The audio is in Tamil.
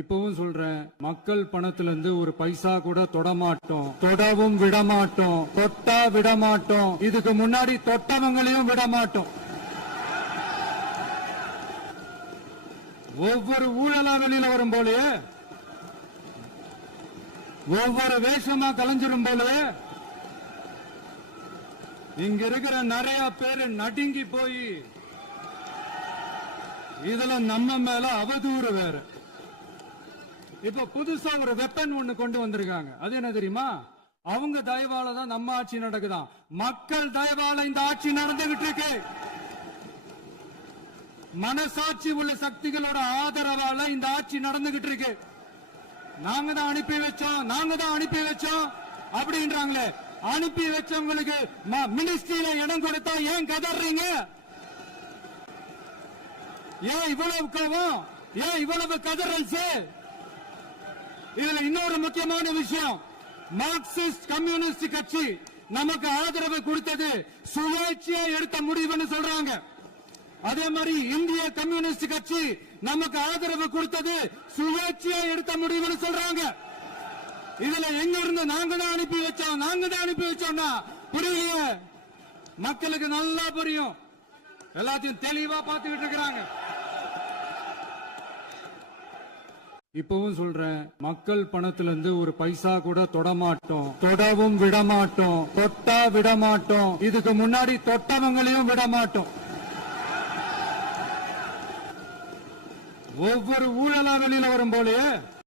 இப்பவும் சொல்றேன், மக்கள் பணத்துல இருந்து ஒரு பைசா கூட தொடமாட்டோம், தொடவும் விடமாட்டோம், தொட்டா விடமாட்டோம், இதுக்கு முன்னாடி தொட்டவங்களையும் விடமாட்டோம். ஒவ்வொரு ஊழலா வெளியில வரும் போலயே, ஒவ்வொரு வேஷமா கலைஞ்சிரும் போலயே இங்க இருக்கிற நிறைய பேரு நடுங்கி போய் இதுல நம்ம மேல அவதூறு வேற. இப்ப புதுசா ஒரு வெப்பன் ஒண்ணு கொண்டு வந்திருக்காங்க. அது என்ன தெரியுமா? அவங்க தயவால தான் நம்ம ஆட்சி நடக்குதாம். மக்கள் தயவால இந்த ஆட்சி நடந்துகிட்டு இருக்கு. மனசாட்சி உள்ள சக்திகளோட ஆதரவால இந்த ஆட்சி நடந்துகிட்டு இருக்கு. நாங்க தான் அனுப்பி வச்சோம் அப்படின்றாங்களே. அனுப்பி வச்சவங்களுக்கு மினிஸ்ட்ரியில இடம் கொடுத்தா ஏன் கதறீங்க? ஏன் இவ்வளவு கோவம்? ஏன் இவ்வளவு கதறல்ஸ்? இதுல இன்னொரு முக்கியமான விஷயம், மார்க்சிஸ்ட் கம்யூனிஸ்ட் கட்சி நமக்கு ஆதரவு கொடுத்தது சுயேட்சையா எடுத்த முடிவுன்னு சொல்றாங்க. அதே மாதிரி இந்திய கம்யூனிஸ்ட் கட்சி நமக்கு ஆதரவு கொடுத்தது சுயேட்சையா எடுத்த முடிவுன்னு சொல்றாங்க. இதுல எங்க இருந்து நாங்க தான் அனுப்பி வச்சோம்னா புரியலையே. மக்களுக்கு நல்லா புரியும், எல்லாத்தையும் தெளிவா பார்த்துக்கிட்டு இருக்கிறாங்க. இப்பவும் சொல்றேன், மக்கள் பணத்துல இருந்து ஒரு பைசா கூட தொடமாட்டோம், தொடவும் விடமாட்டோம், தொட்டா விடமாட்டோம், இதுக்கு முன்னாடி தொட்டவங்களையும் விடமாட்டோம். ஒவ்வொரு ஊழலா வெளியில வரும் போலயே